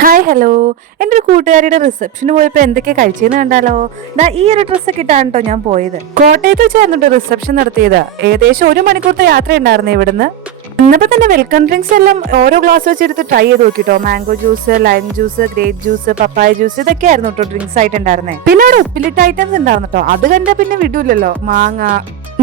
Hi hello. എൻ്റെ ഒരു കൂട്ടുകാരിയുടെ റിസപ്ഷന് പോയപ്പോൾ എന്തൊക്കെ കഴിച്ചെന്ന് കണ്ടാലോ. ഈ ഒരു ഡ്രസ്സൊക്കെ ഇട്ടാണ് കേട്ടോ ഞാൻ പോയത്. കോട്ടയത്ത് വെച്ചായിരുന്നു റിസപ്ഷൻ നടത്തിയത്. ഏകദേശം 1 മണിക്കൂറത്തെ യാത്ര ഉണ്ടായിരുന്നു ഇവിടുന്ന്. ഇന്നപ്പോ തന്നെ വെൽക്കം ഡ്രിങ്ക്സ് എല്ലാം ഓരോ ഗ്ലാസ് വെച്ചെടുത്ത് ട്രൈ ചെയ്ത് നോക്കിട്ടോ. Mango juice, lime juice, grape juice, papaya juice, ഇതൊക്കെ ആയിരുന്നു കേട്ടോ ഡ്രിങ്ക്സ് ആയിട്ടുണ്ടായിരുന്നേ. പിന്നെ അവിടെ ഉപ്പിലിട്ട ഐറ്റംസ് ഉണ്ടായിരുന്നു കേട്ടോ. അത് കണ്ടാ പിന്നെ വിടൂലല്ലോ. മാങ്ങ,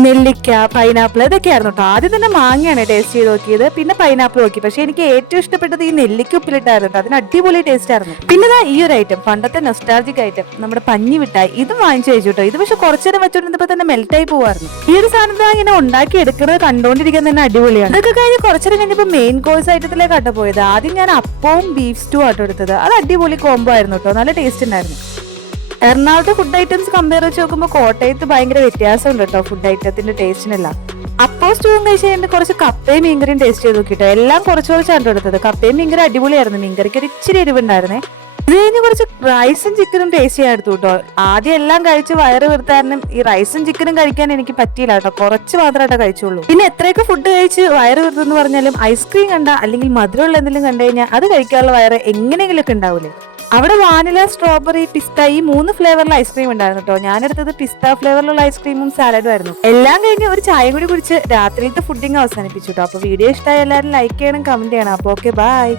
നെല്ലിക്ക, പൈനാപ്പിൾ, ഇതൊക്കെയായിരുന്നു കേട്ടോ. ആദ്യം തന്നെ മാങ്ങയാണ് ടേസ്റ്റ് ചെയ്ത് നോക്കിയത്, പിന്നെ പൈനാപ്പിൾ നോക്കി. പക്ഷെ എനിക്ക് ഏറ്റവും ഇഷ്ടപ്പെട്ടത് ഈ നെല്ലിക്ക ഉപ്പിലിട്ടായിരുന്നു കേട്ടോ. അതിന് അടിപൊളി ടേസ്റ്റ് ആയിരുന്നു. പിന്നെ ഈ ഒരു ഐറ്റം, പണ്ടത്തെ നൊസ്റ്റാൾജിക് ഐറ്റം, നമ്മുടെ പഞ്ഞി മിഠായി, ഇതും വാങ്ങിച്ചു കഴിച്ചു കേട്ടോ. ഇത് പക്ഷെ കുറച്ചേരം വെച്ചോണ്ടിരുന്നപ്പോ തന്നെ മെൽറ്റായി പോവായിരുന്നു. ഈ ഒരു സാധനം ഇങ്ങനെ ഉണ്ടാക്കി എടുക്കുന്നത് കണ്ടോണ്ടിരിക്കാൻ തന്നെ അടിപൊളിയാണ്. ഇതൊക്കെ കഴിഞ്ഞ് കുറച്ചേരം കഴിഞ്ഞപ്പോ മെയിൻ കോഴ്സ് ഐറ്റത്തിലേക്കാട്ടോ പോയത്. ആദ്യം ഞാൻ അപ്പവും ബീഫ് സ്റ്റൂ ആട്ടോ എടുത്തത്. അത് അടിപൊളി കോംബോ ആയിരുന്നു കേട്ടോ. നല്ല ടേസ്റ്റ് ഉണ്ടായിരുന്നു. എറണാകുളത്തെ ഫുഡ് ഐറ്റംസ് കമ്പയർ വെച്ച് നോക്കുമ്പോൾ കോട്ടയത്ത് ഭയങ്കര വ്യത്യാസമുണ്ട് കേട്ടോ ഫുഡ് ഐറ്റത്തിന്റെ ടേസ്റ്റിനെല്ലാം. അപ്പോൾ സ്റ്റൂവും കഴിച്ച് കഴിഞ്ഞിട്ട് കുറച്ച് കപ്പയും മീൻകറിയും ടേസ്റ്റ് ചെയ്ത് നോക്കിട്ടോ. എല്ലാം കുറച്ച് കുറച്ചാണ് എടുത്തത്. കപ്പയും മീൻകറി അടിപൊളിയായിരുന്നു. മീൻകറിക്ക് ഒരു ഇച്ചിരി എരിവുണ്ടായിരുന്നേ. ഇത് കഴിഞ്ഞ് കുറച്ച് റൈസും ചിക്കനും ടേസ്റ്റ് ചെയ്യാൻ എടുത്തു കേട്ടോ. ആദ്യം എല്ലാം കഴിച്ച് വയറ് വീർത്താരണം ഈ റൈസും ചിക്കനും കഴിക്കാൻ എനിക്ക് പറ്റിയില്ല കേട്ടോ. കുറച്ച് മാത്രമായിട്ടോ കഴിച്ചുള്ളൂ. പിന്നെ എത്രയൊക്കെ ഫുഡ് കഴിച്ച് വയറ് വീർത്തെന്ന് പറഞ്ഞാലും ഐസ്ക്രീം കണ്ട അല്ലെങ്കിൽ മധുരമുള്ള എന്തെങ്കിലും കണ്ടു കഴിഞ്ഞാൽ അത് കഴിക്കാനുള്ള വയറ് എങ്ങനെയെങ്കിലും ഒക്കെ ഉണ്ടാവൂലേ. അവിടെ വാനില, സ്ട്രോബെറി, പിസ്ത, ഈ 3 ഫ്ലേവറിൽ ഐസ്ക്രീം ഉണ്ടായിരുന്നു കേട്ടോ. ഞാനെടുത്തത് പിസ്ത ഫ്ലേവറിലുള്ള ഐസ്ക്രീമും സാലഡും ആയിരുന്നു. എല്ലാം കഴിഞ്ഞ് ഒരു ചായ കൂടി കുടിച്ച് രാത്രിയിലത്തെ ഫുഡിങ് അവസാനിപ്പിച്ചു കേട്ടോ. അപ്പൊ വീഡിയോ ഇഷ്ടമായ എല്ലാവരും ലൈക്ക് ചെയ്യണം, കമന്റ് ചെയ്യണം. അപ്പൊ ഓക്കെ, ബൈ.